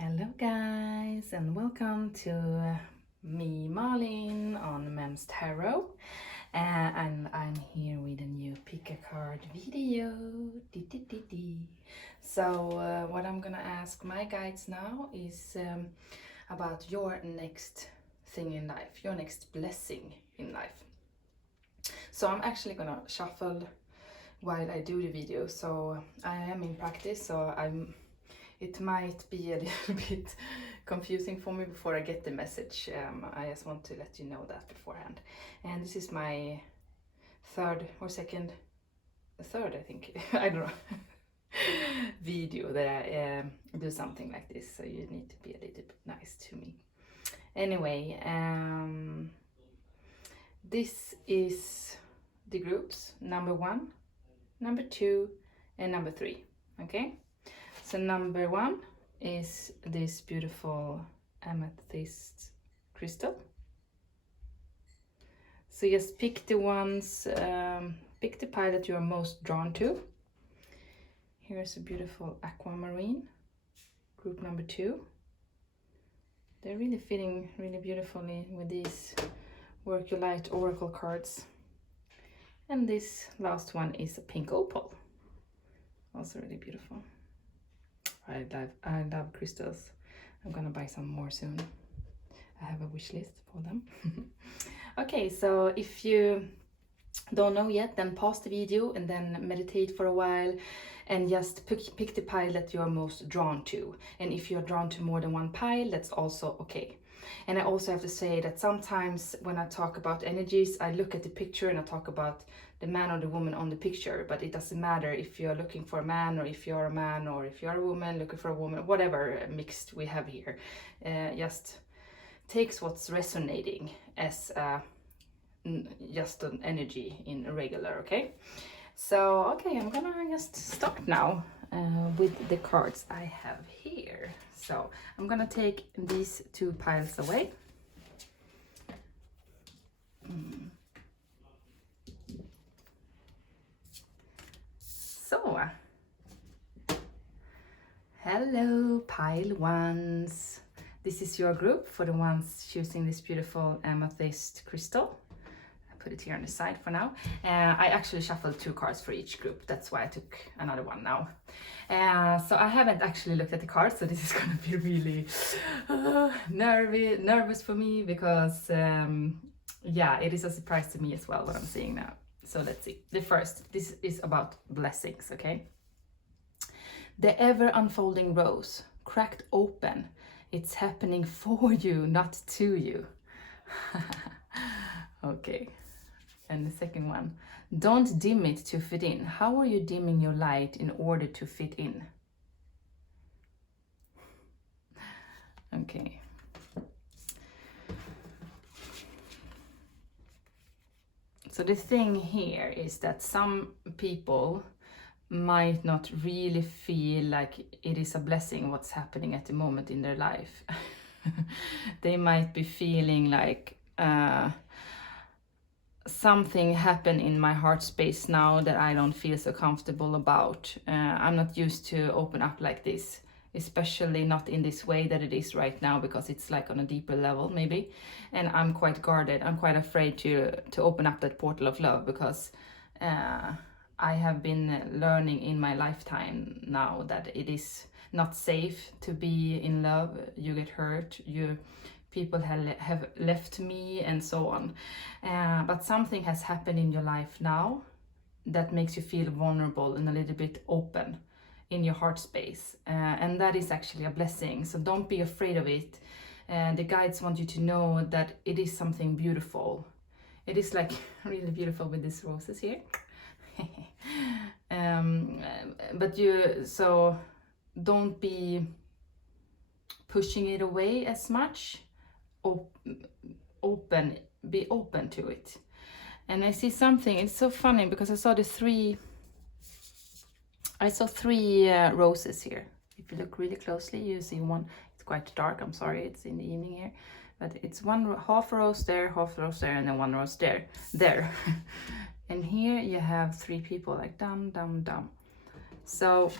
Hello guys, and welcome to me, Malin, on Mems Tarot. And I'm here with a new pick a card video. So what I'm gonna ask my guides now is about your next thing in life, your next blessing in life. So I'm actually gonna shuffle while I do the video, so I am in practice, so it might be a little bit confusing for me before I get the message. I just want to let you know that beforehand. And this is my third, I think, I don't know, video that I do something like this. So you need to be a little bit nice to me. Anyway, this is the groups, number 1, number 2, and number 3, okay? So number 1 is this beautiful amethyst crystal. So just pick the ones, pick the pile that you are most drawn to. Here's a beautiful aquamarine, group number 2. They're really fitting really beautifully with these Work Your Light oracle cards. And this last one is a pink opal, also really beautiful. I love crystals. I'm gonna buy some more soon. I have a wish list for them. Okay, so if you don't know yet, then pause the video and then meditate for a while and just pick the pile that you are most drawn to. And if you're drawn to more than one pile, that's also okay. And I also have to say that sometimes when I talk about energies, I look at the picture and I talk about the man or the woman on the picture, but it doesn't matter if you're looking for a man or if you're a man or if you're a woman looking for a woman, whatever mixed we have here. Just takes what's resonating as just an energy in a regular, okay? So, okay, I'm gonna just start now with the cards I have here. So I'm gonna take these 2 piles away. So, hello pile 1s. This is your group for the ones choosing this beautiful amethyst crystal. Put it here on the side for now. I actually shuffled 2 cards for each group. That's why I took another one now. So I haven't actually looked at the cards, so this is gonna be really nervous for me because yeah, it is a surprise to me as well what I'm seeing now. So let's see. The first, this is about blessings, okay? The ever unfolding rose, cracked open. It's happening for you, not to you. Okay. And the second one, don't dim it to fit in. How are you dimming your light in order to fit in? Okay. So the thing here is that some people might not really feel like it is a blessing what's happening at the moment in their life. They might be feeling like something happened in my heart space now that I don't feel so comfortable about. I'm not used to open up like this, especially not in this way that it is right now, because it's like on a deeper level maybe, and I'm quite guarded. I'm quite afraid to open up that portal of love because I have been learning in my lifetime now that it is not safe to be in love. You get hurt, people have left me and so on, but something has happened in your life now that makes you feel vulnerable and a little bit open in your heart space, and that is actually a blessing. So don't be afraid of it. The guides want you to know that it is something beautiful. It is like really beautiful with these roses here. So don't be pushing it away as much. Be open to it. And I see something, it's so funny because I saw 3 roses here. If you look really closely, you see one. It's quite dark, I'm sorry, it's in the evening here, but it's half rose there, and then 1 rose there. And here you have 3 people, like dum dum dum. So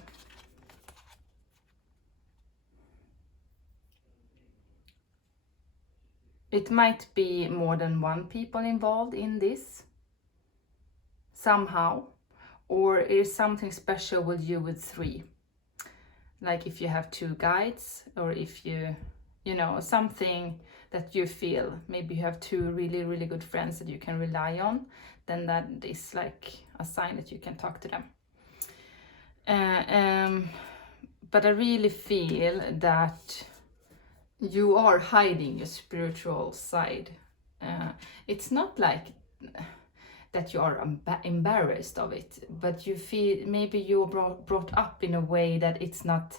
it might be more than one people involved in this somehow, or it is something special with you with 3. Like if you have 2 guides, or if you know, something that you feel, maybe you have 2 really, really good friends that you can rely on, then that is like a sign that you can talk to them. But I really feel that you are hiding your spiritual side. It's not like that you are embarrassed of it, but you feel maybe you are brought up in a way that it's not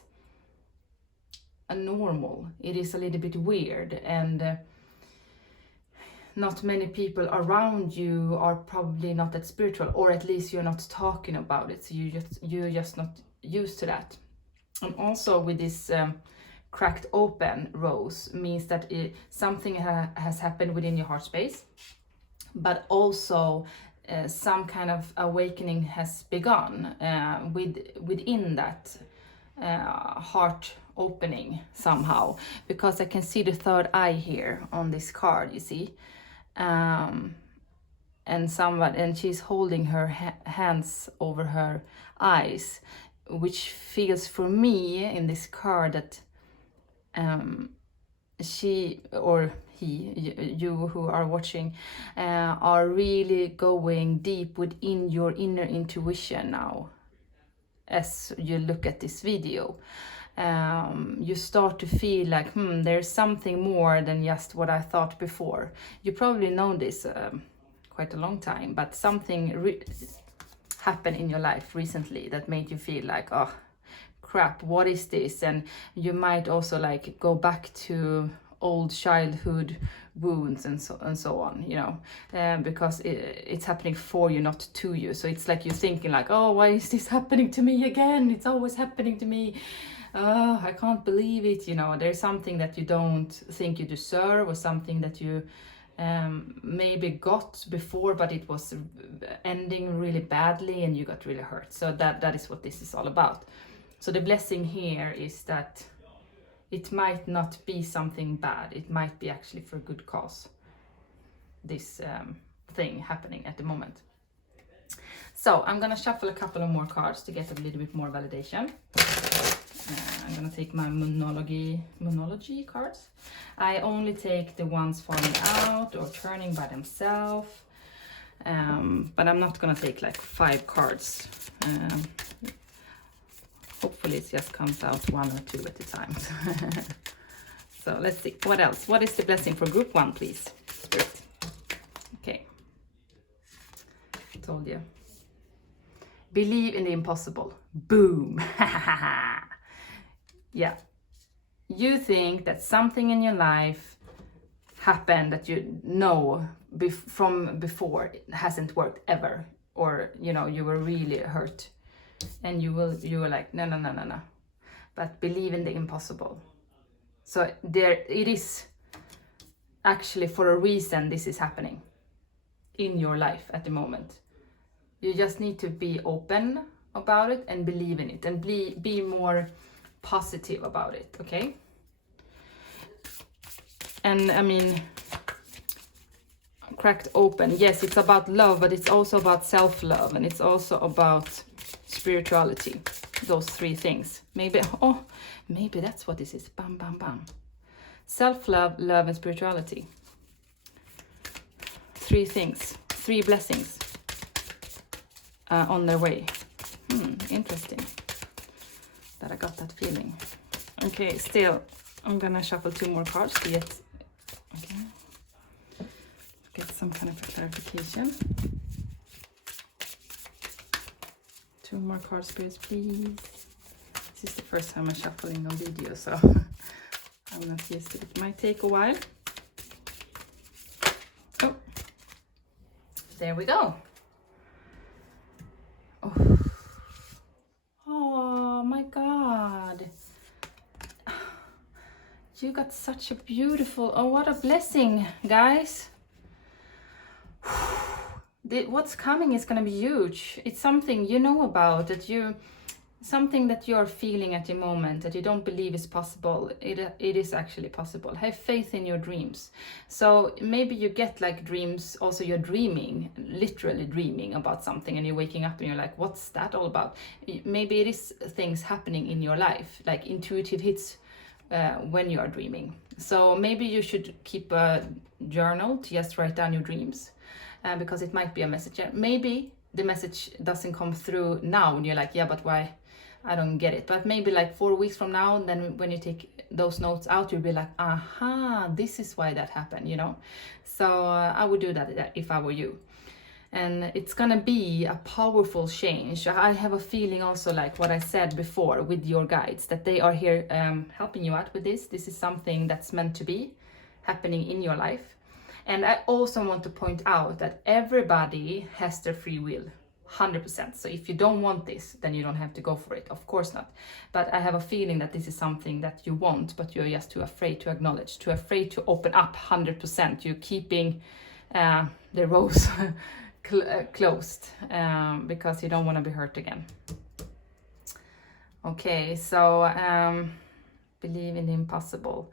a normal. It is a little bit weird, and not many people around you are probably not that spiritual, or at least you're not talking about it, so you're just not used to that. And also with this cracked open rose means that something has happened within your heart space, but also some kind of awakening has begun within that heart opening somehow, because I can see the third eye here on this card, you see, and she's holding her hands over her eyes, which feels for me in this card that she or he, you who are watching, are really going deep within your inner intuition now. As you look at this video, you start to feel like, there's something more than just what I thought before. You probably know this quite a long time, but something happened in your life recently that made you feel like, oh crap, what is this? And you might also like go back to old childhood wounds and so on, you know, because it's happening for you, not to you. So it's like you're thinking like, oh, why is this happening to me again? It's always happening to me. I can't believe it. You know, there's something that you don't think you deserve, or something that you maybe got before, but it was ending really badly and you got really hurt. So that is what this is all about. So the blessing here is that it might not be something bad. It might be actually for a good cause, this thing happening at the moment. So I'm gonna shuffle a couple of more cards to get a little bit more validation. I'm gonna take my monology cards. I only take the ones falling out or turning by themselves, but I'm not gonna take like 5 cards. Hopefully it just comes out 1 or 2 at a time. So let's see, what else? What is the blessing for group 1, please? Spirit. Okay. Told you. Believe in the impossible. Boom. Yeah. You think that something in your life happened that you know from before it hasn't worked ever, or you know, you were really hurt. And you were like, no. But believe in the impossible. So there it is, actually for a reason this is happening in your life at the moment. You just need to be open about it and believe in it, and be more positive about it, okay? And I mean, cracked open, yes, it's about love, but it's also about self-love, and it's also about spirituality. Those 3 things. Maybe that's what this is. Bam, bam, bam. Self-love, love, and spirituality. 3 things, 3 blessings on their way. Interesting that I got that feeling. Okay, still, I'm gonna shuffle 2 more cards to get some kind of a clarification. 2 more card spirits, please. This is the first time I'm shuffling on video, so I'm not used to it. It might take a while. Oh, there we go. Oh my God. You got such a beautiful, oh, what a blessing, guys. What's coming is going to be huge. It's something you know about, that you something that you're feeling at the moment that you don't believe is possible, it is actually possible. Have faith in your dreams. So maybe you get like dreams, also you're dreaming, literally dreaming about something, and you're waking up and you're like, what's that all about? Maybe it is things happening in your life, like intuitive hits when you are dreaming. So maybe you should keep a journal to just write down your dreams, because it might be a message. Maybe the message doesn't come through now and you're like, yeah, but why? I don't get it. But maybe like 4 weeks from now, then when you take those notes out, you'll be like, aha, this is why that happened, you know. So I would do that if I were you. And it's gonna be a powerful change. I have a feeling also, like what I said before with your guides, that they are here helping you out with this. This is something that's meant to be happening in your life. And I also want to point out that everybody has their free will, 100%. So if you don't want this, then you don't have to go for it, of course not. But I have a feeling that this is something that you want, but you're just too afraid to acknowledge, too afraid to open up 100%. You're keeping the rose closed because you don't want to be hurt again. Okay, so believe in the impossible.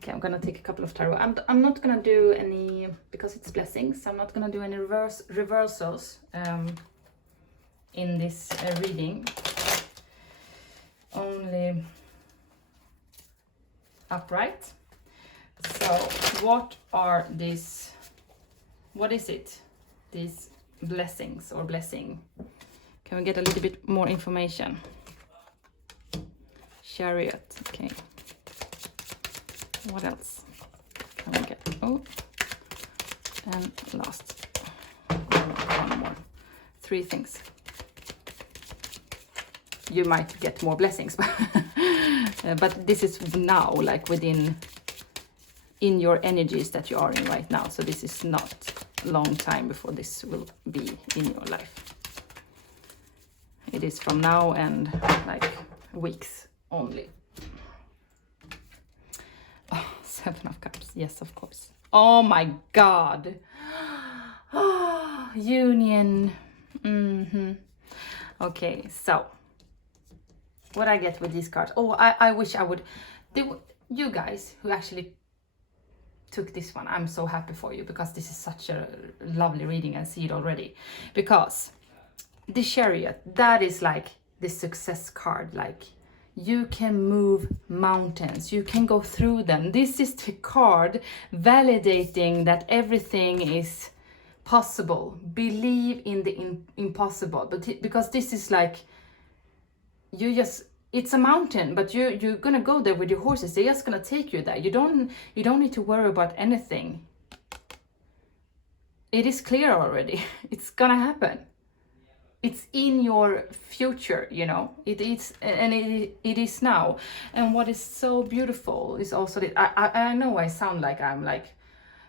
Okay, I'm gonna take a couple of tarot. I'm not gonna do any, because it's blessings, I'm not gonna do any reversals in this reading. Only upright. So what are these, what is it? These blessings or blessing. Can we get a little bit more information? Chariot, okay. What else can we get? Oh, and last one more. 3 things. You might get more blessings, but this is now, like within in your energies that you are in right now. So this is not a long time before this will be in your life. It is from now and like weeks only. 7 of Cups, yes, of course. Oh my God. Oh, union. Okay, so what I get with these cards. Oh, I wish I would. You guys who actually took this one, I'm so happy for you, because this is such a lovely reading. I see it already. Because the Chariot, that is like the success card. Like, you can move mountains, you can go through them. This is the card validating that everything is possible. Believe in the impossible. But because this is like, you just, it's a mountain, but you're gonna go there with your horses. They're just gonna take you there. You don't need to worry about anything. It is clear already. It's gonna happen. It's in your future, you know. It is, and it is now. And what is so beautiful is also that I know I sound like I'm like,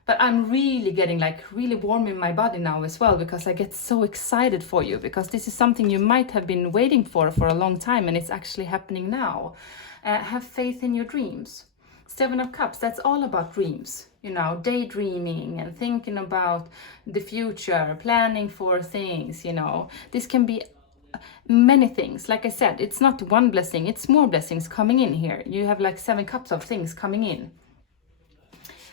but I'm really getting like really warm in my body now as well, because I get so excited for you, because this is something you might have been waiting for a long time, and it's actually happening now. Have faith in your dreams. 7 of Cups, that's all about dreams, you know, daydreaming and thinking about the future, planning for things, you know. This can be many things. Like I said, it's not one blessing, it's more blessings coming in here. You have like 7 cups of things coming in.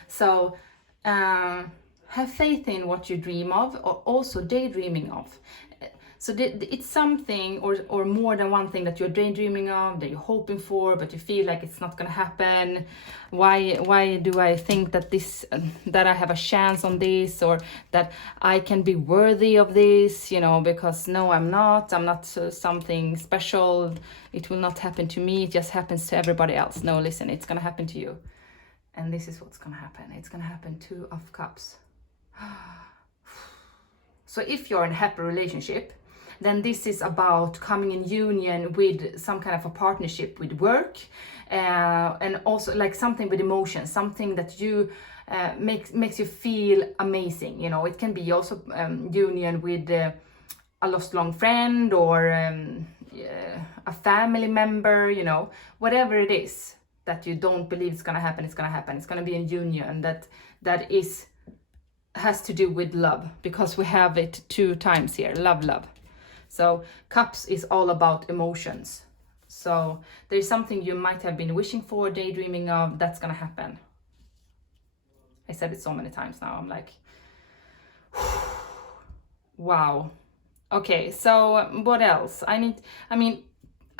So have faith in what you dream of, or also daydreaming of. So it's something or more than one thing that you're daydreaming of, that you're hoping for, but you feel like it's not gonna happen. Why do I think that that I have a chance on this, or that I can be worthy of this, you know, because no, I'm not something special. It will not happen to me, it just happens to everybody else. No, listen, it's gonna happen to you. And this is what's gonna happen. It's gonna happen. 2 of Cups. So if you're in a happy relationship, then this is about coming in union with some kind of a partnership with work, and also like something with emotion, something that you makes you feel amazing. You know, it can be also union with a lost long friend, or a family member, you know, whatever it is that you don't believe it's gonna happen, it's gonna happen. It's gonna be a union that has to do with love, because we have it 2 times here, love. So cups is all about emotions. So there's something you might have been wishing for, daydreaming of, that's gonna happen. I said it so many times now, I'm like, wow. Okay, so what else? I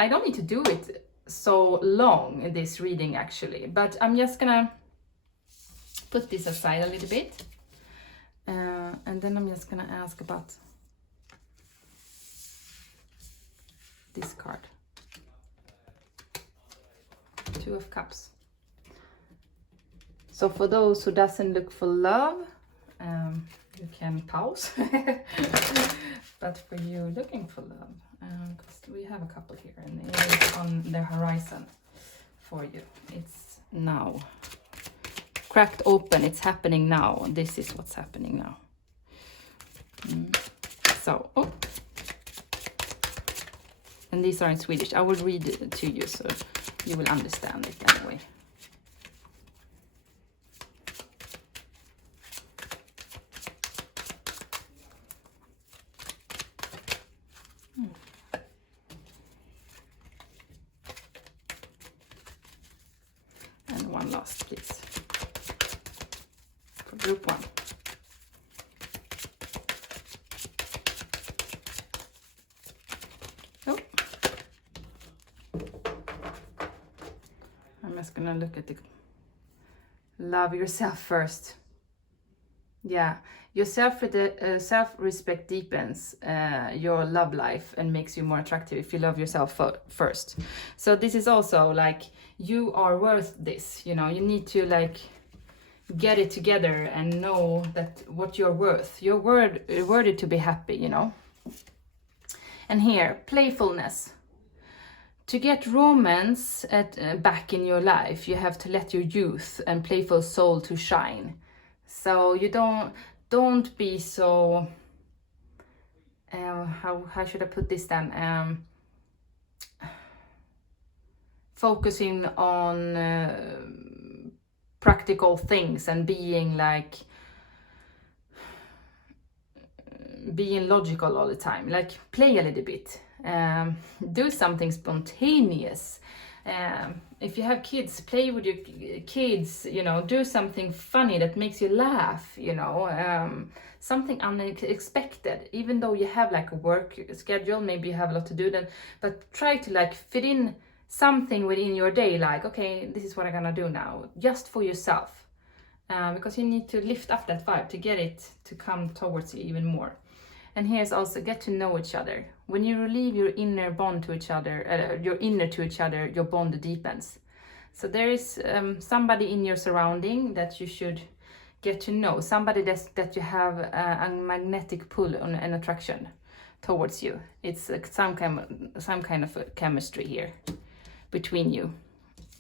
don't need to do it so long in this reading actually, but I'm just gonna put this aside a little bit. And then I'm just gonna ask about this card. Two of Cups. So for those who doesn't look for love, you can pause. But for you looking for love, because we have a couple here and it's on the horizon for you. It's now. Cracked open, it's happening now. This is what's happening now. So, oh. And these are in Swedish. I will read it to you so you will understand it anyway. And one last, please. For group one. Oh. I'm just gonna look at the love yourself first. Yeah, your self-respect deepens your love life and makes you more attractive if you love yourself first. So this is also like, you are worth this, you know, you need to like get it together and know that what you're worth. You're worthy to be happy, you know. And here, playfulness. To get romance back in your life, you have to let your youth and playful soul to shine. So you don't be so how should I put this then, focusing on practical things and being logical all the time. Like, play a little bit, do something spontaneous. If you have kids, play with your kids, you know, do something funny that makes you laugh, you know, something unexpected. Even though you have like a work schedule, maybe you have a lot to do then, but try to like fit in something within your day, like, okay, this is what I'm gonna do now, just for yourself, because you need to lift up that vibe to get it to come towards you even more. And here's also, get to know each other. When you relieve your inner bond to each other, your inner to each other, your bond deepens. So there is somebody in your surrounding that you should get to know. Somebody that you have a magnetic pull on an attraction towards you. It's some kind of a chemistry here between you.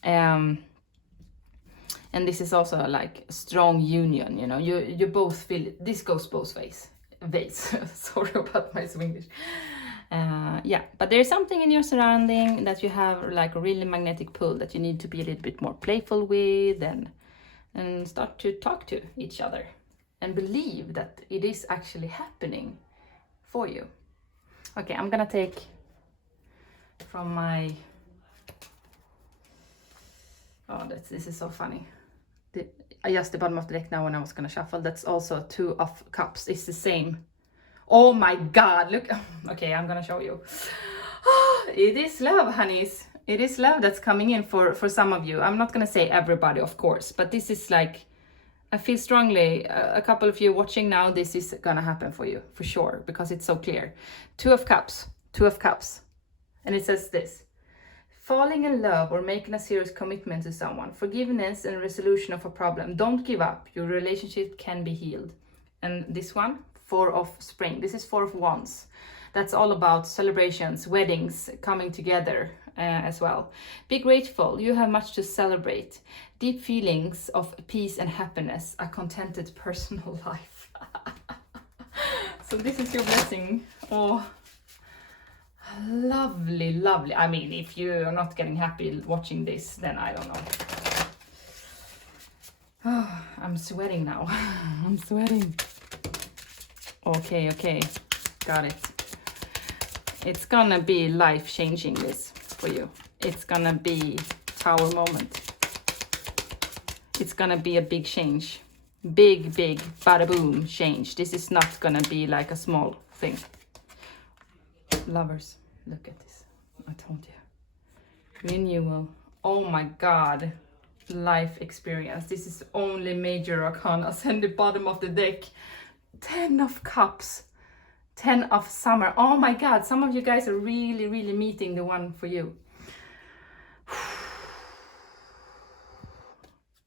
And this is also like a strong union, you know. You both feel it. This goes both ways. Sorry about my Swedish. Yeah, but there's something in your surrounding that you have like a really magnetic pull that you need to be a little bit more playful with and start to talk to each other and believe that it is actually happening for you. Okay, I'm gonna take from my, this is so funny. I just the bottom of the deck now when I was gonna shuffle. That's also Two of Cups. It's the same. Oh my God, look. Okay, I'm gonna show you. It is love, honeys. It is love that's coming in for some of you. I'm not gonna say everybody, of course, but this is like, I feel strongly, a couple of you watching now, this is gonna happen for you, for sure, because it's so clear. Two of Cups. And it says this. Falling in love or making a serious commitment to someone, forgiveness and resolution of a problem. Don't give up. Your relationship can be healed. And this one, Four of Spring. This is Four of Wands. That's all about celebrations, weddings, coming together as well. Be grateful. You have much to celebrate. Deep feelings of peace and happiness. A contented personal life. So this is your blessing. Oh. Lovely, lovely. I mean, if you're not getting happy watching this, then I don't know. Oh, I'm sweating now. I'm sweating. Okay, got it. It's gonna be life-changing this for you. It's gonna be power moment. It's gonna be a big change. Big, big, bada boom change. This is not gonna be like a small thing. Lovers, look at this. I told you. Renewal. Oh my God. Life experience. This is only major arcanas and the bottom of the deck. 10 of cups. 10 of summer. Oh my God. Some of you guys are really, really meeting the one for you.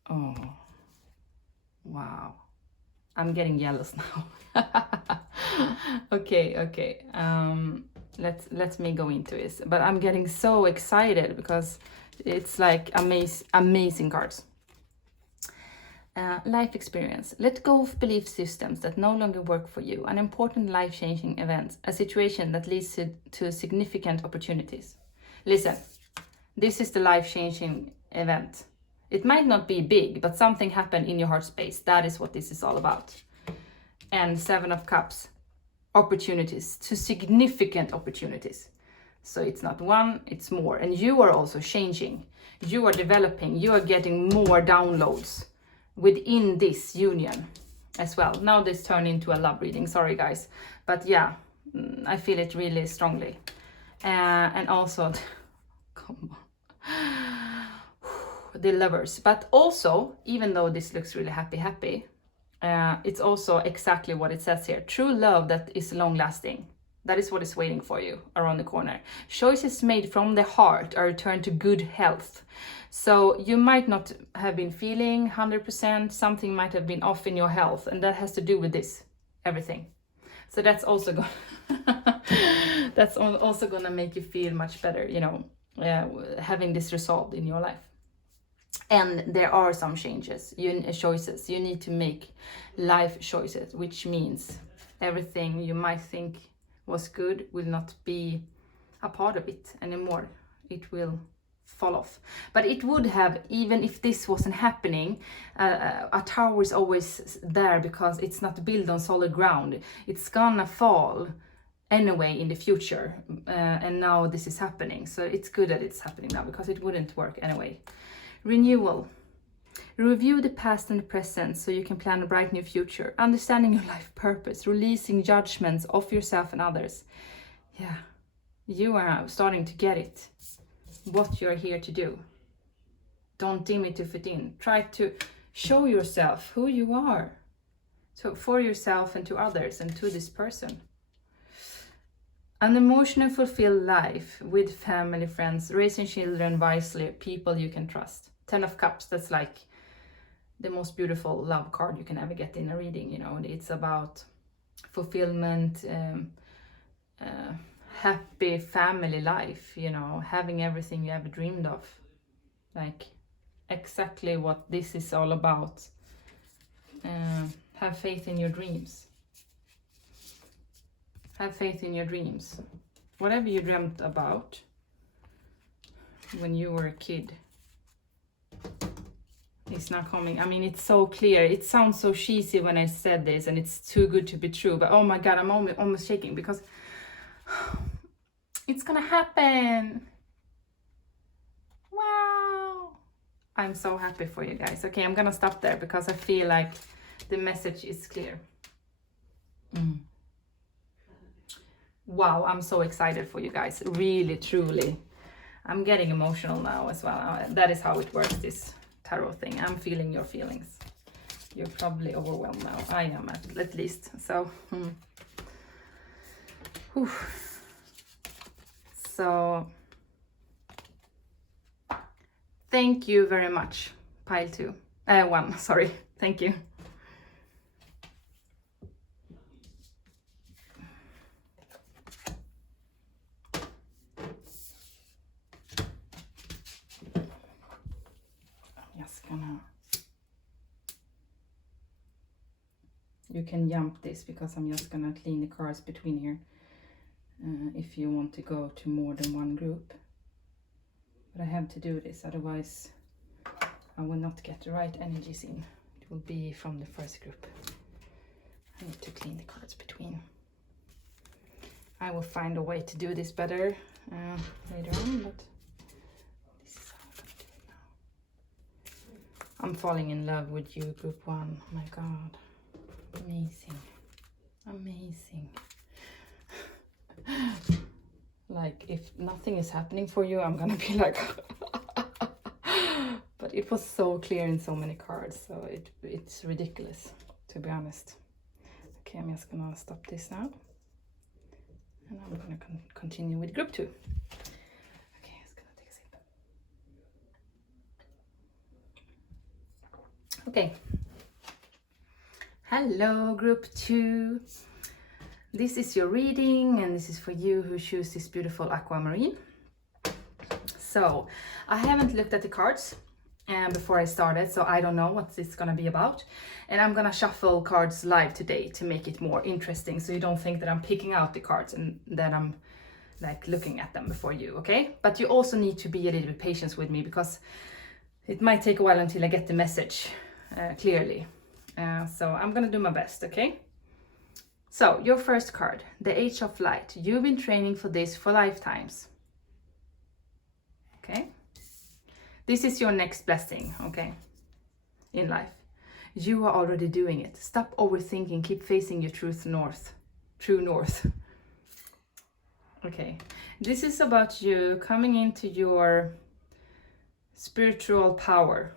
Oh. Wow. I'm getting jealous now. Okay. Let me go into this. But I'm getting so excited because it's like amazing cards. Life experience. Let go of belief systems that no longer work for you. An important life-changing event. A situation that leads to significant opportunities. Listen, this is the life-changing event. It might not be big, but something happened in your heart space. That is what this is all about. And 7 of Cups. Opportunities, to significant opportunities. So it's not one, it's more. And you are also changing. You are developing. You are getting more downloads within this union as well. Now this turned into a love reading. Sorry, guys. But yeah, I feel it really strongly. And also, come on. The lovers. But also, even though this looks really happy, it's also exactly what it says here. True love that is long-lasting. That is what is waiting for you around the corner. Choices made from the heart are returned to good health. So you might not have been feeling 100%. Something might have been off in your health. And that has to do with this. Everything. So that's also going to make you feel much better, you know, having this resolved in your life. And there are some changes, choices. You need to make life choices, which means everything you might think was good will not be a part of it anymore. It will fall off. But it would have, even if this wasn't happening, a tower is always there because it's not built on solid ground. It's gonna fall anyway in the future. And now this is happening. So it's good that it's happening now because it wouldn't work anyway. Renewal. Review the past and the present so you can plan a bright new future. Understanding your life purpose. Releasing judgments of yourself and others. Yeah, you are starting to get it. What you're here to do. Don't dim it to fit in. Try to show yourself who you are. So for yourself and to others and to this person. An emotionally fulfilled life with family, friends, raising children wisely, people you can trust. 10 of Cups, that's like the most beautiful love card you can ever get in a reading, you know. It's about fulfillment, happy family life, you know, having everything you ever dreamed of. Like exactly what this is all about. Have faith in your dreams. Have faith in your dreams. Whatever you dreamt about when you were a kid, it's not coming. I mean, it's so clear. It sounds so cheesy when I said this and it's too good to be true. But oh my God, I'm almost shaking because it's gonna happen. Wow. I'm so happy for you guys. Okay, I'm gonna stop there because I feel like the message is clear. Wow, I'm so excited for you guys. Really, truly. I'm getting emotional now as well. That is how it works, this tarot thing. I'm feeling your feelings. You're probably overwhelmed now. I am at least. So, So, thank you very much, pile 1, sorry. Thank you. You can jump this because I'm just gonna clean the cards between here if you want to go to more than one group. But I have to do this, otherwise I will not get the right energies in. It will be from the first group. I need to clean the cards between. I will find a way to do this better later on, but this is how I'm gonna do it now. I'm falling in love with you, group 1. Oh my god. Amazing. Amazing. Like, if nothing is happening for you, I'm gonna be like... But it was so clear in so many cards, so it's ridiculous, to be honest. Okay, I'm just gonna stop this now. And I'm gonna continue with group 2. Okay, I'm just gonna take a sip. Okay. Hello, group 2. This is your reading, and this is for you who choose this beautiful aquamarine. So, I haven't looked at the cards before I started, so I don't know what this is gonna be about. And I'm gonna shuffle cards live today to make it more interesting, so you don't think that I'm picking out the cards and that I'm like looking at them before you, okay? But you also need to be a little bit patient with me, because it might take a while until I get the message clearly. So I'm gonna do my best, okay? So, your first card, the Age of Light. You've been training for this for lifetimes. Okay? This is your next blessing, okay? In life. You are already doing it. Stop overthinking, keep facing your true north. Okay. This is about you coming into your spiritual power.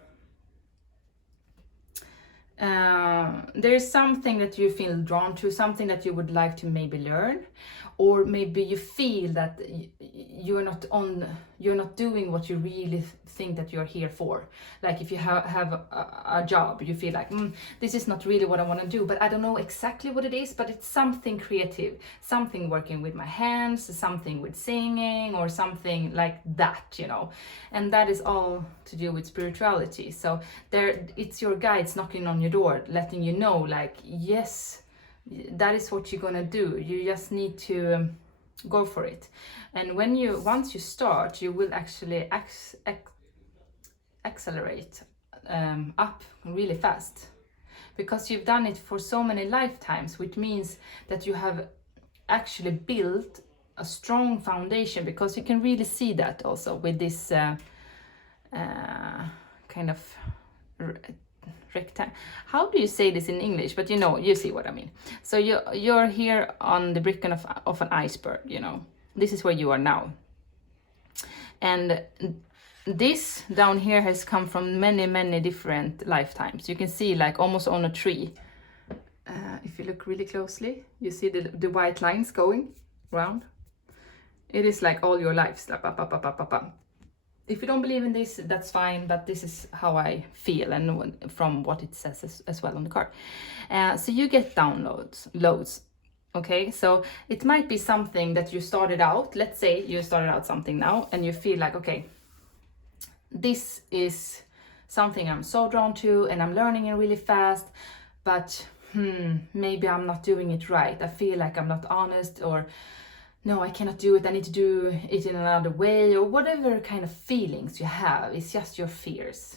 There's something that you feel drawn to, something that you would like to maybe learn, or maybe you feel that you're not doing what you really think that you're here for. Like if you have a job, you feel like this is not really what I want to do, but I don't know exactly what it is, but it's something creative, something working with my hands, something with singing, or something like that, you know. And that is all to do with spirituality. So it's your guides knocking on your door, letting you know, like, yes, that is what you're gonna do. You just need to go for it. And once you start, you will actually accelerate up really fast, because you've done it for so many lifetimes, which means that you have actually built a strong foundation, because you can really see that also with this kind of rectangle. How do you say this in English? But you see what I mean. So you're here on the brick of an iceberg, you know. This is where you are now. And this down here has come from many, many different lifetimes. You can see like almost on a tree. If you look really closely, you see the white lines going around. It is like all your lives. If you don't believe in this, that's fine, but this is how I feel, and from what it says as well on the card. So you get loads, okay? So it might be something that you started out, let's say you started out something now, and you feel like, okay, this is something I'm so drawn to, and I'm learning it really fast, but maybe I'm not doing it right. I feel like I'm not honest, or no, I cannot do it, I need to do it in another way, or whatever kind of feelings you have. It's just your fears,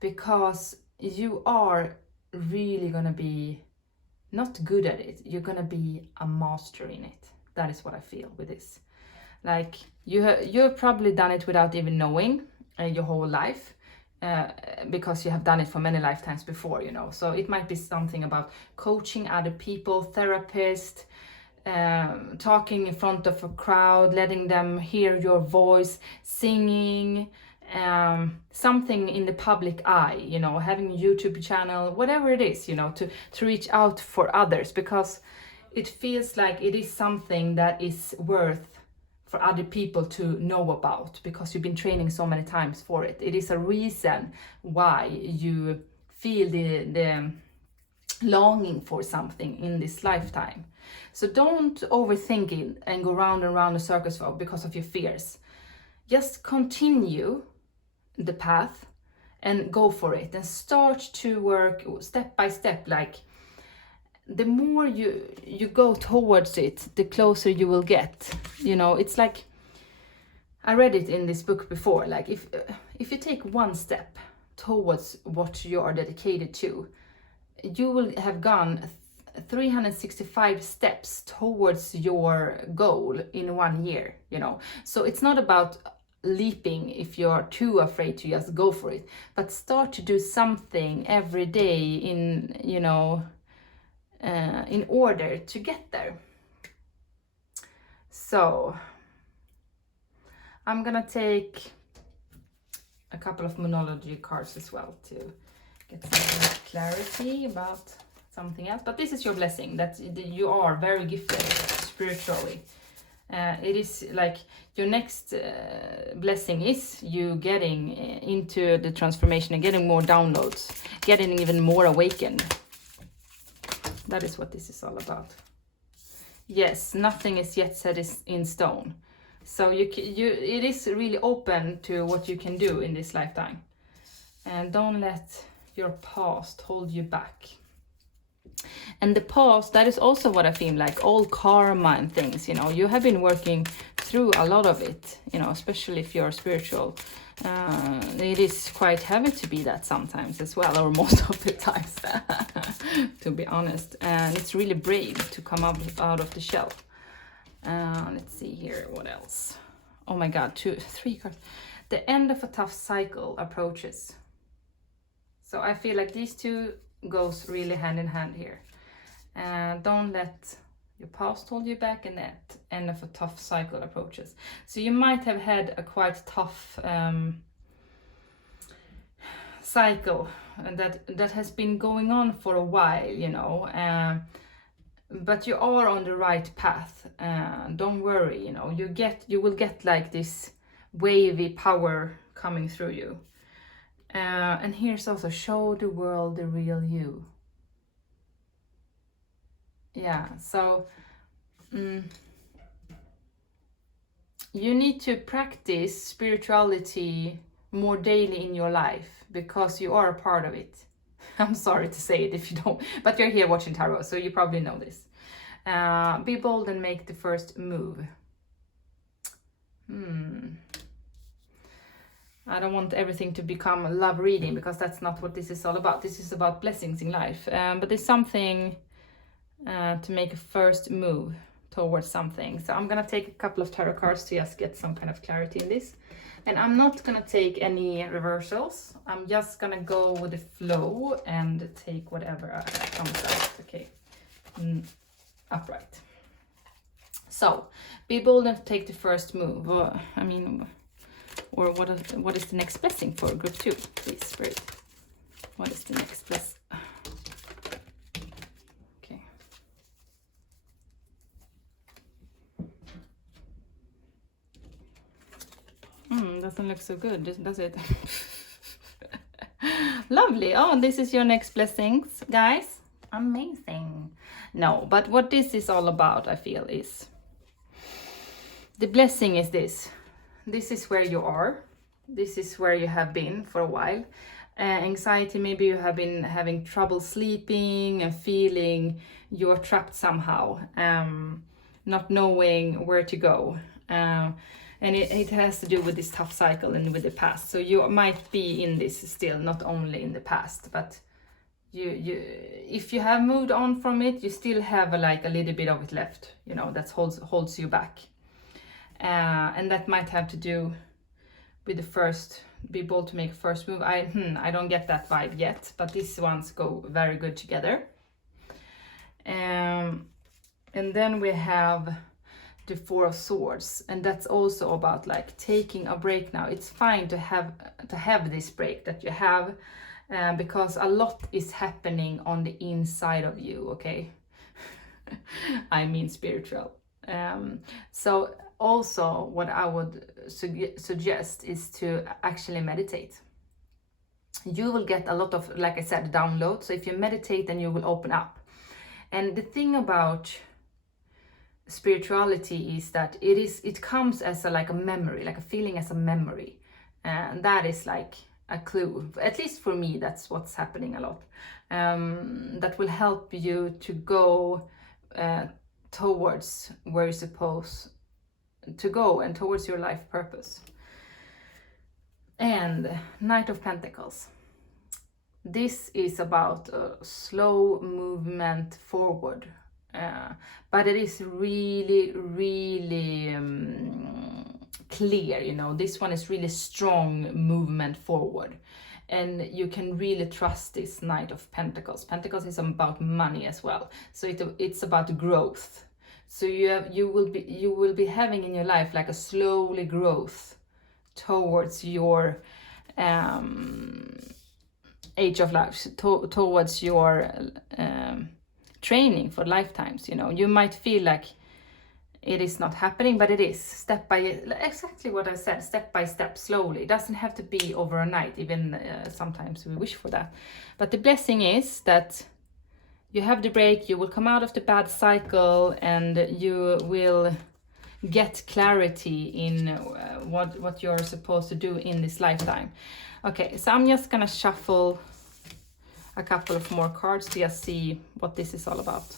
because you are really gonna be not good at it. You're gonna be a master in it. That is what I feel with this. Like you've probably done it without even knowing your whole life, because you have done it for many lifetimes before, you know. So it might be something about coaching other people, therapist, talking in front of a crowd, letting them hear your voice, singing, something in the public eye, you know, having a YouTube channel, whatever it is, you know, to reach out for others, because it feels like it is something that is worth for other people to know about, because you've been training so many times for it. It is a reason why you feel the longing for something in this lifetime. So don't overthink it and go round and round the circus because of your fears. Just continue the path and go for it, and start to work step by step. Like the more you go towards it, the closer you will get. You know, it's like, I read it in this book before, like if you take one step towards what you are dedicated to, you will have gone 365 steps towards your goal in 1 year, you know. So it's not about leaping if you're too afraid to just go for it, but start to do something every day in, you know, in order to get there. So I'm gonna take a couple of Moonology cards as well to get some clarity about something else. But this is your blessing, that you are very gifted spiritually. It is like your next blessing is you getting into the transformation and getting more downloads, getting even more awakened. That is what this is all about. Yes, nothing is yet set in stone. So it is really open to what you can do in this lifetime. And don't let your past hold you back. And the past, that is also what I feel like, all karma and things, you know, you have been working through a lot of it, you know, especially if you're spiritual. It is quite heavy to be that sometimes as well, or most of the times, to be honest. And it's really brave to come out of the shell. Let's see here, what else? Oh my god, 3 cards. The end of a tough cycle approaches. So I feel like these two goes really hand in hand here. Don't let your past hold you back, and that end of a tough cycle approaches. So you might have had a quite tough cycle that has been going on for a while, you know, but you are on the right path. Don't worry, you know, you will get like this wavy power coming through you. And here's also, show the world the real you. Yeah, so you need to practice spirituality more daily in your life, because you are a part of it. I'm sorry to say it if you don't, but you're here watching tarot, so you probably know this. Be bold and make the first move. I don't want everything to become a love reading, because that's not what this is all about. This is about blessings in life. But there's something to make a first move towards something. So I'm gonna take a couple of tarot cards to just get some kind of clarity in this. And I'm not gonna take any reversals. I'm just gonna go with the flow and take whatever comes out. Okay, upright. So be bold and take the first move. Or what is the next blessing for group 2? Please, Spirit. What is the next blessing? Okay. Doesn't look so good, does it? Lovely. Oh, this is your next blessings, guys. Amazing. No, but what this is all about, I feel, is the blessing is this. This is where you are. This is where you have been for a while. Anxiety, maybe you have been having trouble sleeping and feeling you're trapped somehow, not knowing where to go. And it has to do with this tough cycle and with the past. So you might be in this still, not only in the past, but you if you have moved on from it, you still have a little bit of it left, you know, that holds you back. And that might have to do with the first, be bold to make first move. I don't get that vibe yet, but these ones go very good together. And then we have the 4 of Swords, and that's also about like taking a break now. It's fine to have this break that you have, because a lot is happening on the inside of you, okay? I mean spiritual. So also what I would suggest is to actually meditate. You will get a lot of, like I said, downloads. So if you meditate, then you will open up. And the thing about spirituality is that it comes as a memory, like a feeling as a memory, and that is like a clue. At least for me, that's what's happening a lot. That will help you to go towards where you're supposed to go and towards your life purpose. And Knight of Pentacles. this is about a slow movement forward, but it is really, really clear, you know. This one is really strong movement forward, and you can really trust this Knight of Pentacles. Pentacles is about money as well, so it's about growth. So you will be having in your life like a slowly growth towards your age of life, towards your training for lifetimes. You know, you might feel like it is not happening, but it is, step by, exactly what I said, step by step, slowly. It doesn't have to be overnight, even sometimes we wish for that. But the blessing is that you have the break, you will come out of the bad cycle, and you will get clarity in what you're supposed to do in this lifetime. Okay, so I'm just gonna shuffle a couple of more cards to just see what this is all about.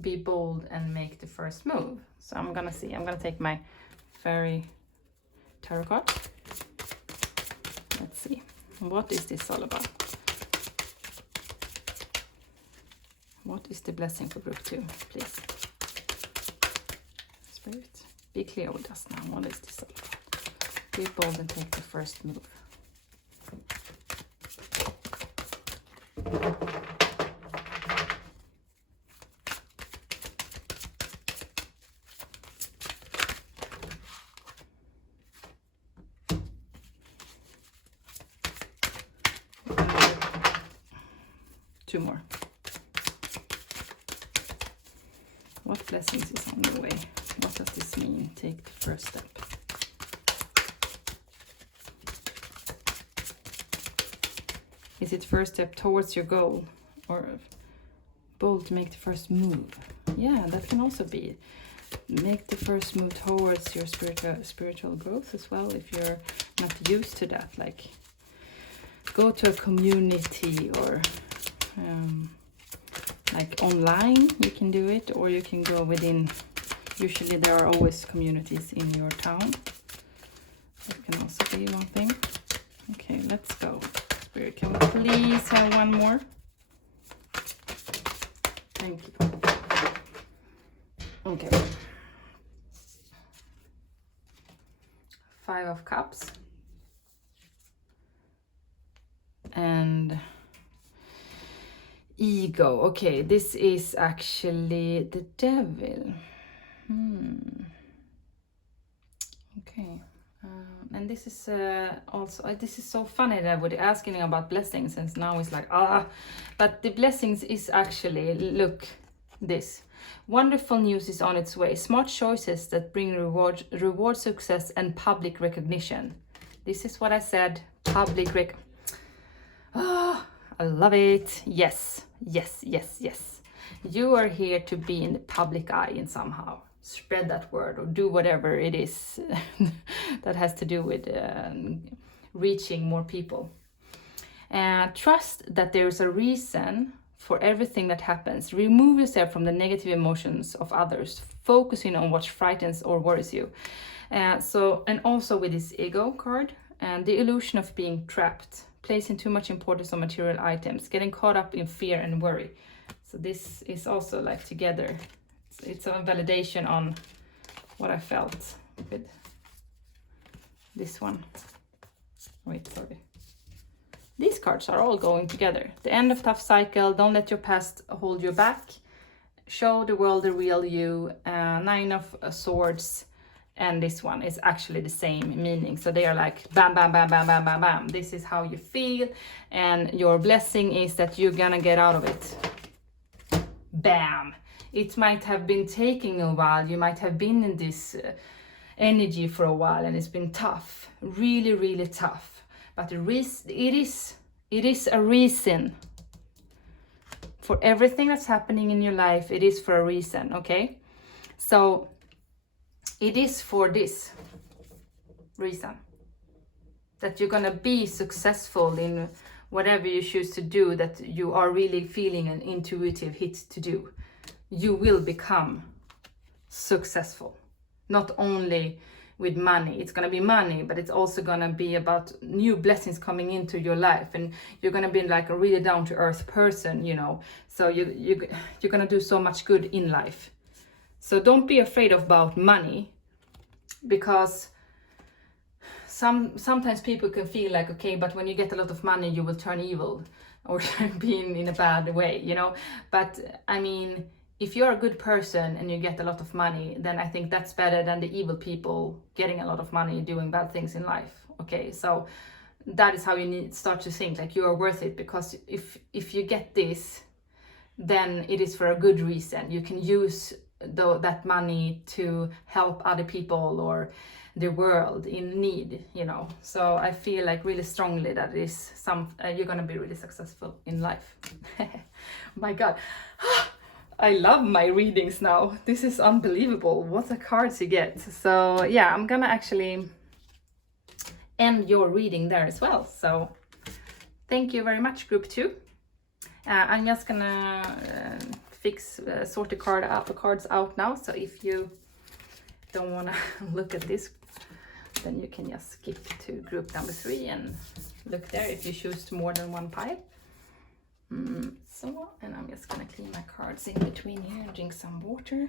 Be bold and make the first move. So I'm gonna see. I'm gonna take my fairy tarot card. Let's see. What is this all about? What is the blessing for group 2, please? Spirit, be clear with us now. What is this all about? Be bold and take the first move. Two more. What blessings is on the way? What does this mean? Take the first step. Is it first step towards your goal, or bold to make the first move? Yeah, that can also be. Make the first move towards your spiritual growth as well, if you're not used to that. Like, go to a community, or like online, you can do it, or you can go within. Usually there are always communities in your town. That can also be one thing. Okay, let's go. Spirit, can we please have one more? Thank you. Okay. 5 of Cups. And ego. Okay, this is actually the devil. Okay. And this is also, this is so funny that we're asking about blessings, since now it's like, but the blessings is actually, look, this. Wonderful news is on its way. Smart choices that bring reward, success, and public recognition. This is what I said, public I love it. Yes, yes, yes, yes. You are here to be in the public eye in somehow. Spread that word, or do whatever it is that has to do with reaching more people. Trust that there is a reason for everything that happens. Remove yourself from the negative emotions of others, focusing on what frightens or worries you. And also with this ego card, and the illusion of being trapped, placing too much importance on material items, getting caught up in fear and worry. So this is also like together. It's a validation on what I felt with this one. Wait, sorry. These cards are all going together. The end of tough cycle. Don't let your past hold you back. Show the world the real you. 9 of Swords. And this one is actually the same meaning. So they are like bam, bam, bam, bam, bam, bam, bam. This is how you feel. And your blessing is that you're gonna get out of it. Bam. It might have been taking a while. You might have been in this energy for a while, and it's been tough. Really, really tough. But it is a reason. For everything that's happening in your life, it is for a reason, okay? So it is for this reason. That you're gonna be successful in whatever you choose to do, that you are really feeling an intuitive hit to do. You will become successful. Not only with money. It's gonna be money, but it's also gonna be about new blessings coming into your life, and you're gonna be like a really down-to-earth person, you know. So you're gonna do so much good in life. So don't be afraid about money, because sometimes people can feel like, okay, but when you get a lot of money, you will turn evil or be in a bad way, you know. But I mean, if you're a good person and you get a lot of money, then I think that's better than the evil people getting a lot of money doing bad things in life. Okay, so that is how you need start to think, like, you are worth it, because if you get this, then it is for a good reason. You can use that money to help other people or the world in need, you know. So I feel like really strongly that it is you're gonna be really successful in life. My God. I love my readings now. This is unbelievable. What the cards you get. So yeah, I'm gonna actually end your reading there as well. So thank you very much, group 2. I'm just gonna sort the cards out now. So if you don't wanna look at this, then you can just skip to group number 3 and look there if you choose more than one pile. So, and I'm just gonna clean my cards in between here and drink some water.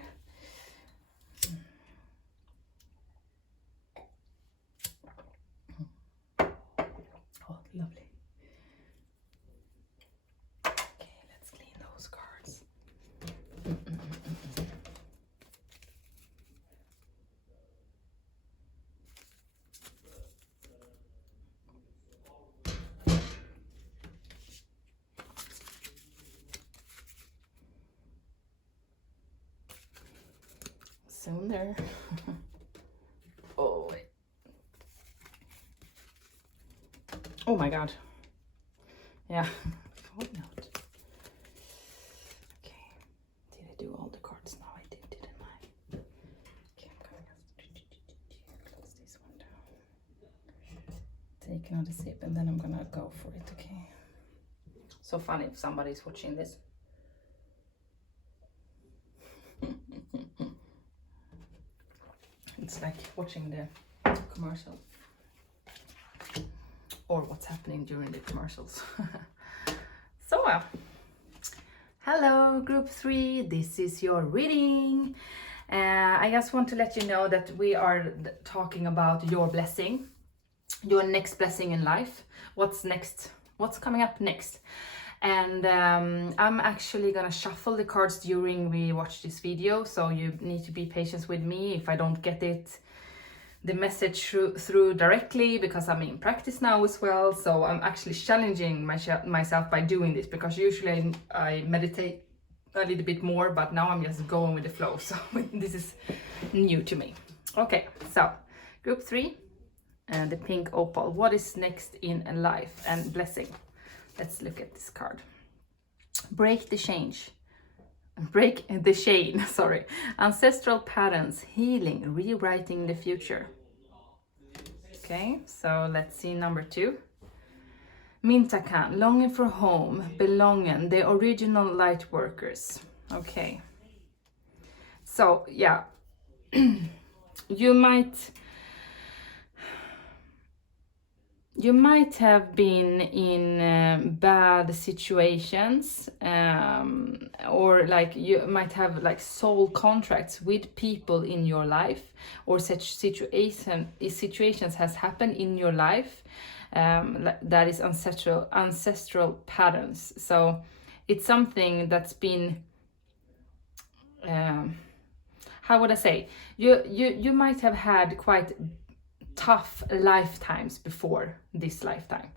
Oh, lovely. Okay, let's clean those cards. Soon there. Oh, wait. Oh my God. Yeah. Okay. Did I do all the cards now? I did, didn't I? Okay, I'm gonna just close this one down. Take another sip and then I'm gonna go for it, okay? So funny if somebody's watching this. It's like watching the commercial, or what's happening during the commercials. So, hello group 3, this is your reading. I just want to let you know that we are talking about your blessing, your next blessing in life. What's next? What's coming up next? And I'm actually gonna shuffle the cards during we watch this video, so you need to be patient with me if I don't get the message through directly, because I'm in practice now as well. So I'm actually challenging myself by doing this, because usually I meditate a little bit more, but now I'm just going with the flow. So this is new to me. Okay, so group 3, the pink opal. What is next in life and blessing? Let's look at this card. Break the chain, sorry. Ancestral patterns, healing, rewriting the future. Okay, so let's see number 2. Mintakan, longing for home, belonging, the original light workers. Okay. So, yeah. You might have been in bad situations, or like you might have like soul contracts with people in your life, or such situations has happened in your life, that is ancestral patterns. So it's something that's been, how would I say, you might have had quite tough lifetimes before this lifetime.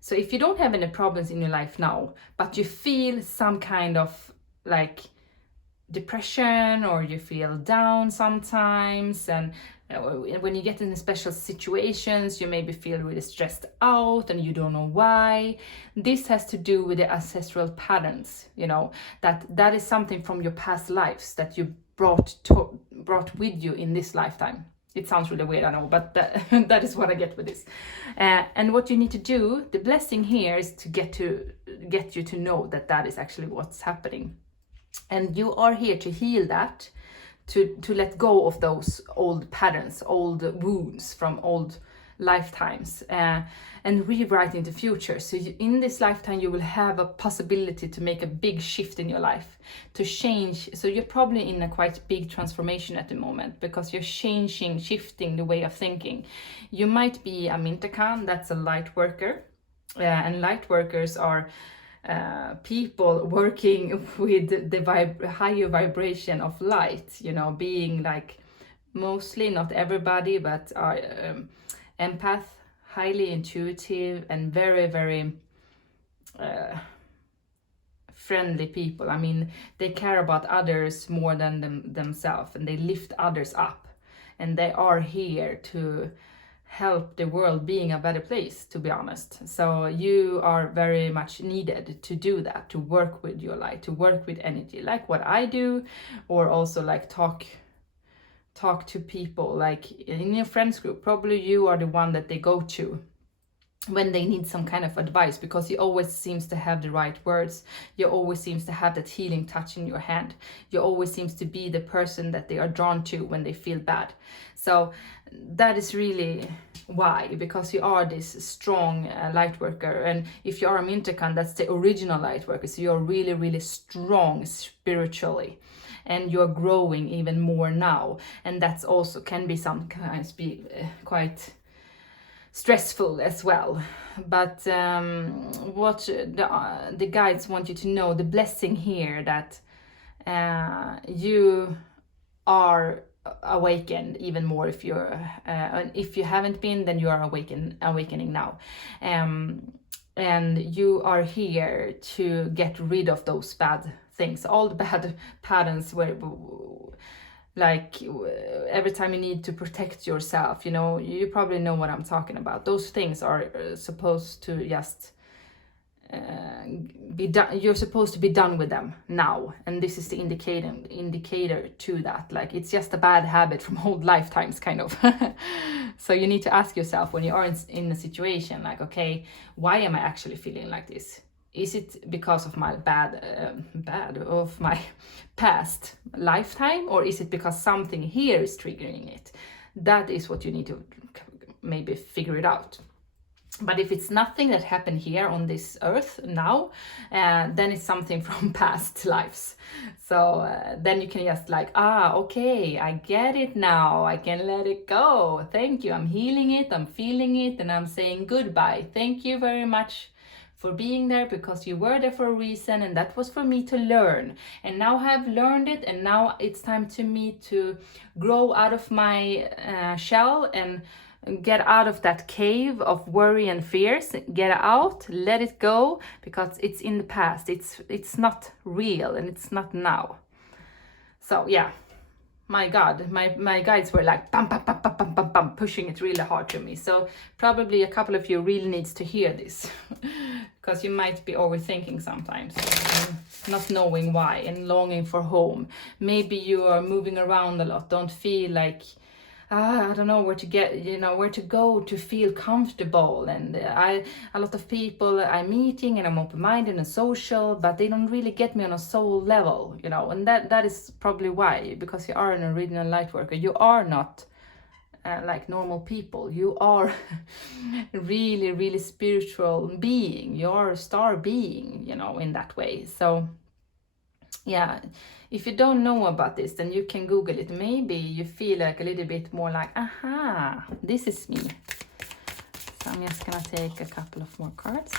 So if you don't have any problems in your life now, but you feel some kind of like depression, or you feel down sometimes, and when you get in special situations, you maybe feel really stressed out and you don't know why. This has to do with the ancestral patterns, you know, that is something from your past lives that you brought with you in this lifetime. It sounds really weird, I know, but that is what I get with this. And what you need to do, the blessing here, is to get you to know that is actually what's happening. And you are here to heal that, to let go of those old patterns, old wounds from old lifetimes, and rewrite in the future. So in this lifetime you will have a possibility to make a big shift in your life, to change. So you're probably in a quite big transformation at the moment, because you're changing, shifting the way of thinking. You might be a Mintakan, that's a light worker, and light workers are people working with the higher vibration of light, you know, being like, mostly, not everybody, but are empath, highly intuitive, and very, very friendly people. I mean, they care about others more than themselves, and they lift others up, and they are here to help the world being a better place, to be honest. So you are very much needed to do that, to work with your light, to work with energy, like what I do, or also like talk to people, like in your friends group. Probably you are the one that they go to when they need some kind of advice, because you always seems to have the right words. You always seems to have that healing touch in your hand. You always seems to be the person that they are drawn to when they feel bad. So that is really why, because you are this strong light worker. And if you are a Mintakan, that's the original light worker. So you're really, really strong spiritually, and you're growing even more now. And that's also can be sometimes be quite stressful as well. But what the guides want you to know, the blessing here, that you are awakened even more. If you're if you haven't been, then you are awakening now, and you are here to get rid of those bad things, all the bad patterns where, like, every time you need to protect yourself, you know, you probably know what I'm talking about. Those things are supposed to just be done. You're supposed to be done with them now, and this is the indicator to that. Like, it's just a bad habit from old lifetimes, kind of. So you need to ask yourself, when you are in a situation, like, okay, why am I actually feeling like this? Is it because of my of my past lifetime, or is it because something here is triggering it? That is what you need to maybe figure it out. But if it's nothing that happened here on this earth now, then it's something from past lives. So then you can just like, okay, I get it now. I can let it go. Thank you. I'm healing it. I'm feeling it. And I'm saying goodbye. Thank you very much for being there, because you were there for a reason, and that was for me to learn. And now I have learned it, and now it's time to me to grow out of my shell and get out of that cave of worry and fears. Get out, let it go, because it's in the past. It's not real, and it's not now. So yeah, my God, my guides were like bam, bam, bam, bam, bam, bam, bam, pushing it really hard to me. So probably a couple of you really needs to hear this, because you might be overthinking sometimes, not knowing why, and longing for home. Maybe you are moving around a lot, don't feel like, I don't know where to get, where to go to feel comfortable. And a lot of people I'm meeting, and I'm open-minded and social, but they don't really get me on a soul level, and that is probably why, because you are an original light worker. You are not like normal people. You are really, really spiritual being. You are a star being, in that way. So yeah, if you don't know about this, then you can Google it. Maybe you feel like a little bit more like, aha, this is me. So I'm just gonna take a couple of more cards.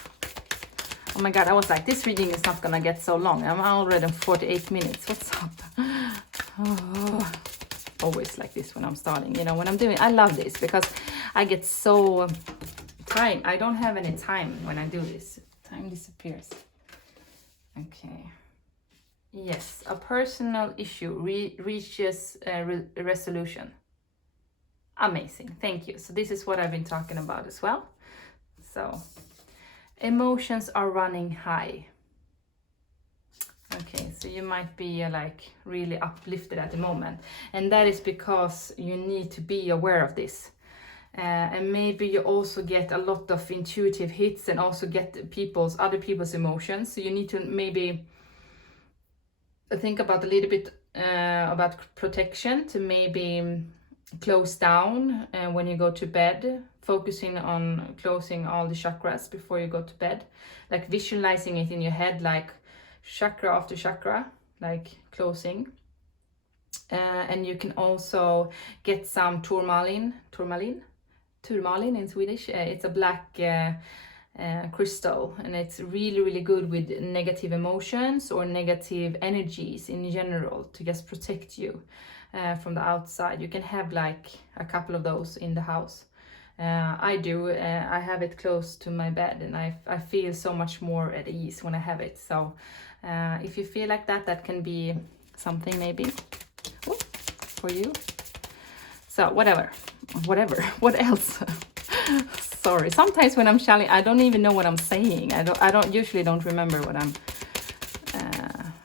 Oh my God, I was like, this reading is not gonna get so long. I'm already 48 minutes. What's up? Oh, always like this when I'm starting. When I'm doing, I love this because I get so time. I don't have any time when I do this. Time disappears. Okay. Yes, a personal issue reaches resolution. Amazing, thank you. So this is what I've been talking about as well. So emotions are running high. Okay, so you might be like really uplifted at the moment, and that is because you need to be aware of this. And maybe you also get a lot of intuitive hits, and also get other people's emotions. So you need to maybe think about a little bit about protection, to maybe close down when you go to bed, focusing on closing all the chakras before you go to bed, like visualizing it in your head, like chakra after chakra, like closing. And you can also get some turmalin in Swedish. It's a black crystal, and it's really good with negative emotions or negative energies in general, to just protect you from the outside. You can have like a couple of those in the house. I do. I have it close to my bed, and I feel so much more at ease when I have it. So if you feel like that, that can be something maybe for you. So whatever. What else? Sorry. Sometimes when I'm channeling, I don't even know what I'm saying. I don't usually don't remember what I'm.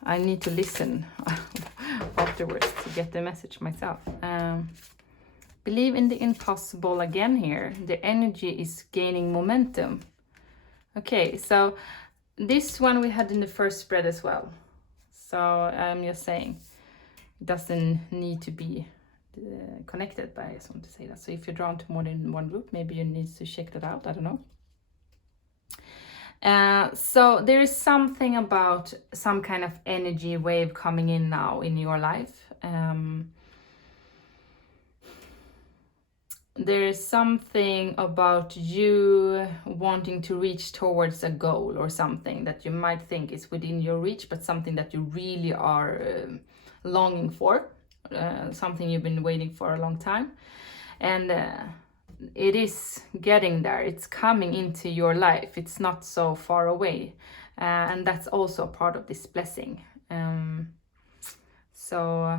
I need to listen afterwards to get the message myself. Believe in the impossible again here. The energy is gaining momentum. Okay, so this one we had in the first spread as well. So I'm just saying, it doesn't need to be connected, but I just want to say that. So if you're drawn to more than one group, maybe you need to check that out. I don't know. So there is something about some kind of energy wave coming in now in your life. There is something about you wanting to reach towards a goal or something that you might think is within your reach, but something that you really are longing for, something you've been waiting for a long time. And it is getting there. It's coming into your life. It's not so far away. And that's also a part of this blessing. So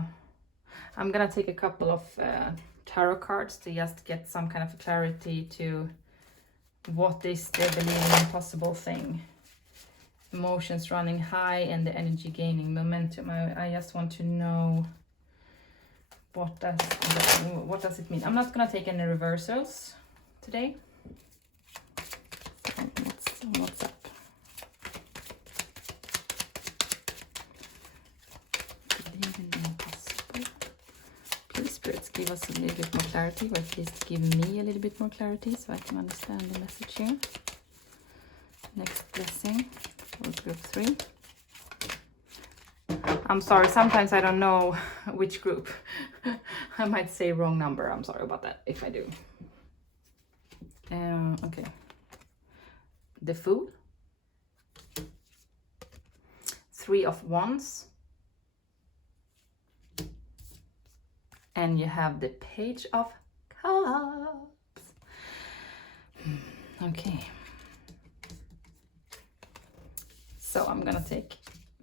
I'm gonna take a couple of tarot cards to just get some kind of clarity to what is the believing impossible thing. Emotions running high and the energy gaining momentum. I just want to know what does it mean. I'm not gonna take any reversals today. What's up? Believe in the impossible. Please, spirits, give us a little bit more clarity, or at least give me a little bit more clarity so I can understand the message here. Next blessing for group 3. I'm sorry, sometimes I don't know which group. I might say wrong number. I'm sorry about that if I do. Okay. The Fool. 3 of Wands. And you have the Page of Cups. Okay. So I'm gonna take,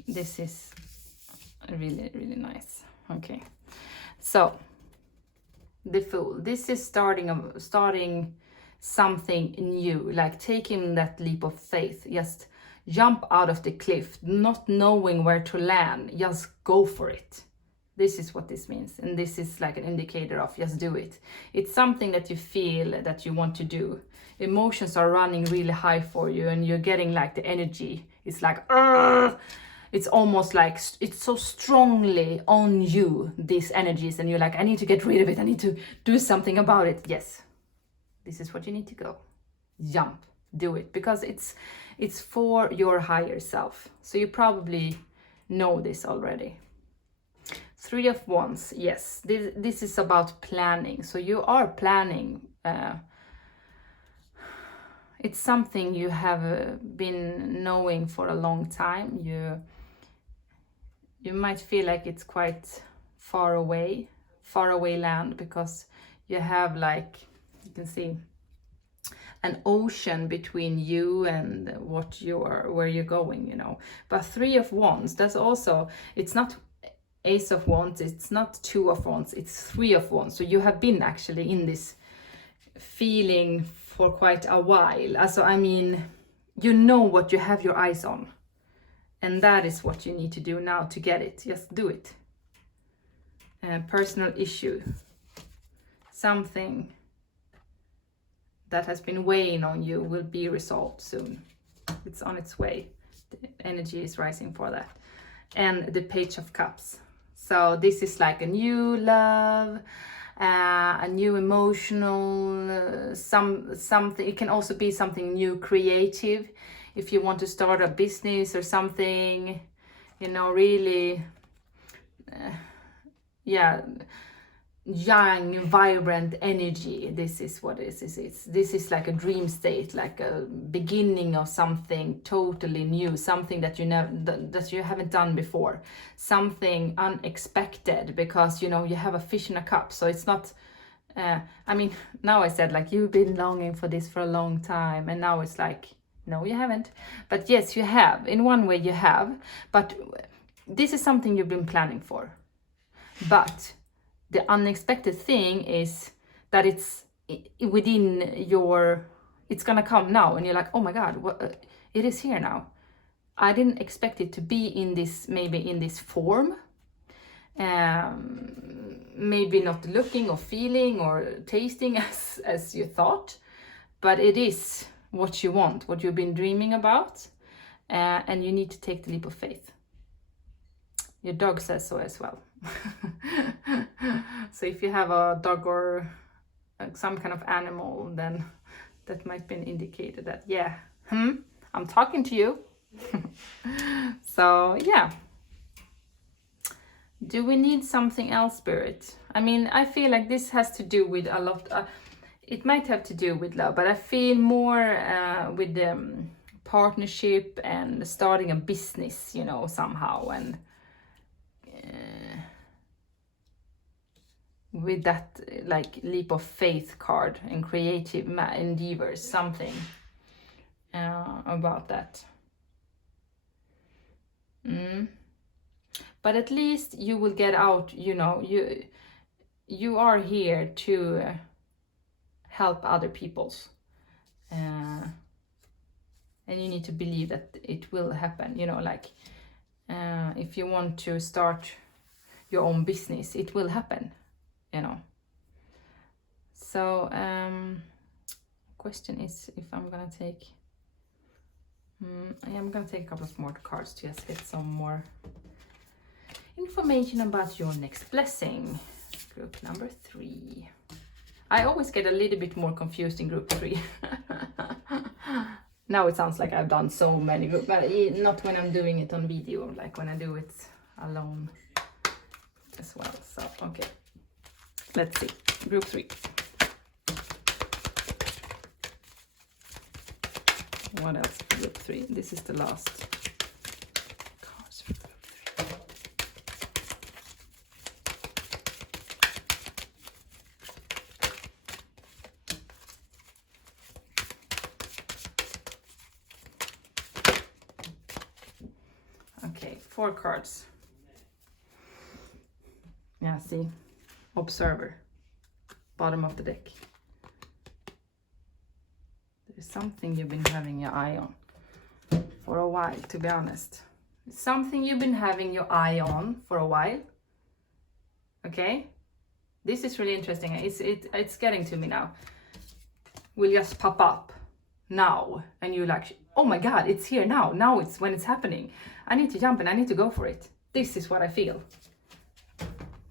this is really nice. Okay, so the Fool, this is starting something new, like taking that leap of faith. Just jump out of the cliff, not knowing where to land, just go for it. This is what this means, and this is like an indicator of just do it. It's something that you feel that you want to do. Emotions are running really high for you, and you're getting like the energy. It's like, it's almost like it's so strongly on you, these energies, and you're like, I need to get rid of it. I need to do something about it. Yes, this is what you need to go. Jump, do it, because it's for your higher self. So you probably know this already. 3 of Wands, yes, this is about planning. So you are planning. It's something you have been knowing for a long time. You might feel like it's quite far away land, because you have, like, you can see an ocean between you and where you're going, you know. But 3 of Wands, that's also, it's not Ace of Wands, it's not 2 of Wands, it's 3 of Wands. So you have been actually in this feeling for quite a while. So I mean, you know what you have your eyes on, and that is what you need to do now to get it. Just do it. Personal issue, something that has been weighing on you will be resolved soon. It's on its way. The energy is rising for that. And the Page of Cups. So this is like a new love, a new emotional, something. It can also be something new, creative. If you want to start a business or something, you know, really, yeah, young, vibrant energy. This is what it is. This is like a dream state, like a beginning of something totally new, something that you never, that you haven't done before, something unexpected, because you know you have a fish in a cup. So it's not. I mean, now I said like you've been longing for this for a long time, and now it's like no, you haven't. But yes, you have. In one way, you have. But this is something you've been planning for. But the unexpected thing is that it's within your, it's gonna come now, and you're like, oh my god, what, it is here now. I didn't expect it to be in this, maybe in this form, maybe not looking or feeling or tasting as you thought, but it is what you want, what you've been dreaming about, and you need to take the leap of faith. Your dog says so as well. So if you have a dog or some kind of animal, then that might be an indicator that, yeah, I'm talking to you. So yeah. Do we need something else, Spirit? I mean, I feel like this has to do with a lot. It might have to do with love, but I feel more with partnership and starting a business, you know, somehow, and with that like leap of faith card and creative endeavors, something about that. But at least you will get out, you know, you are here to help other people's, and you need to believe that it will happen, you know, like if you want to start your own business, it will happen, you know. So question is if I'm gonna take I am gonna take a couple of more cards to just get some more information about your next blessing. Group number 3. I always get a little bit more confused in group 3. Now it sounds like I've done so many groups, but not when I'm doing it on video, like when I do it alone as well. So okay, let's see. Group 3. What else? Group 3. This is the last cards for group 3. Okay, 4 cards. Yeah, see, observer, bottom of the deck. There's something you've been having your eye on for a while, to be honest. Something you've been having your eye on for a while. Okay, this is really interesting. It's getting to me now. Will just pop up now, and you're like, oh my god, it's here now. Now it's when it's happening. I need to jump and I need to go for it. This is what I feel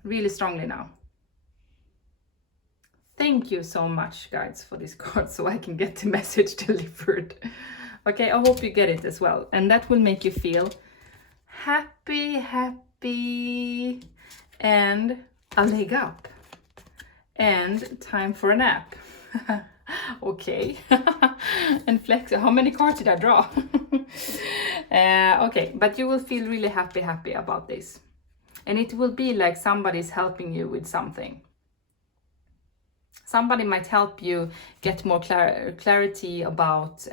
really strongly now. Thank you so much, guys, for this card, so I can get the message delivered. Okay, I hope you get it as well, and that will make you feel happy, and a leg up, and time for a nap. Okay. And flex. How many cards did I draw? Okay, but you will feel really happy about this, and it will be like somebody's helping you with something. Somebody might help you get more clarity about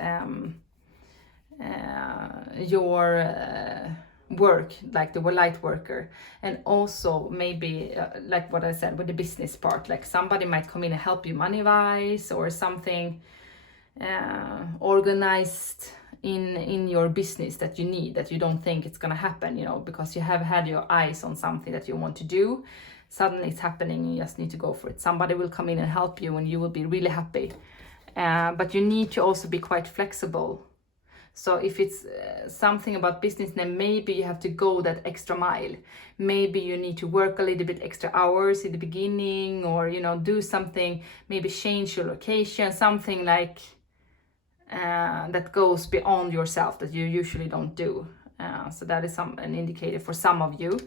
your work, like the light worker, and also maybe like what I said with the business part, like somebody might come in and help you money wise, or something organized in your business that you need, that you don't think it's gonna happen, you know, because you have had your eyes on something that you want to do. Suddenly it's happening, you just need to go for it. Somebody will come in and help you, and you will be really happy. But you need to also be quite flexible. So if it's something about business, then maybe you have to go that extra mile. Maybe you need to work a little bit extra hours in the beginning, or, you know, do something, maybe change your location, something like that goes beyond yourself that you usually don't do. So that is an indicator for some of you.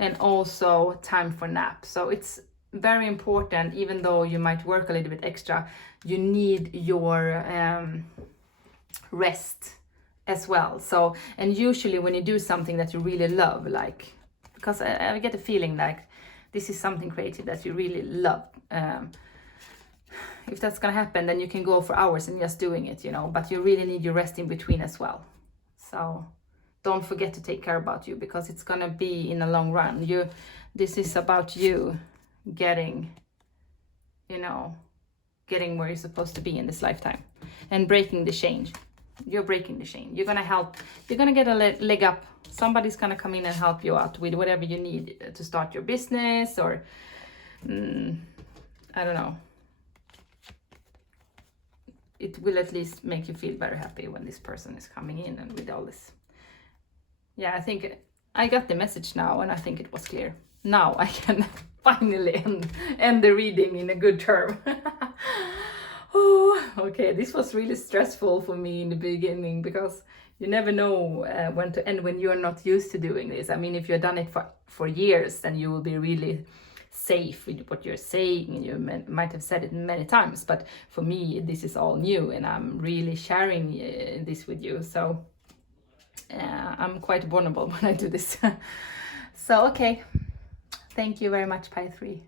And also time for nap. So it's very important, even though you might work a little bit extra, you need your rest as well. So, and usually when you do something that you really love, like, because I get a feeling like this is something creative that you really love, if that's gonna happen, then you can go for hours and just doing it, you know, but you really need your rest in between as well. So don't forget to take care about you, because it's gonna be in the long run. This is about you getting, you know, getting where you're supposed to be in this lifetime and breaking the chain. You're breaking the chain. You're gonna help. You're gonna get a leg up. Somebody's gonna come in and help you out with whatever you need to start your business, or I don't know. It will at least make you feel very happy when this person is coming in and with all this. Yeah, I think I got the message now, and I think it was clear. Now I can finally end the reading in a good term. Oh, okay, this was really stressful for me in the beginning, because you never know when to end when you're not used to doing this. I mean, if you've done it for years, then you will be really safe with what you're saying, and you might have said it many times. But for me, this is all new, and I'm really sharing this with you. So I'm quite vulnerable when I do this. So, okay. Thank you very much, Pi 3.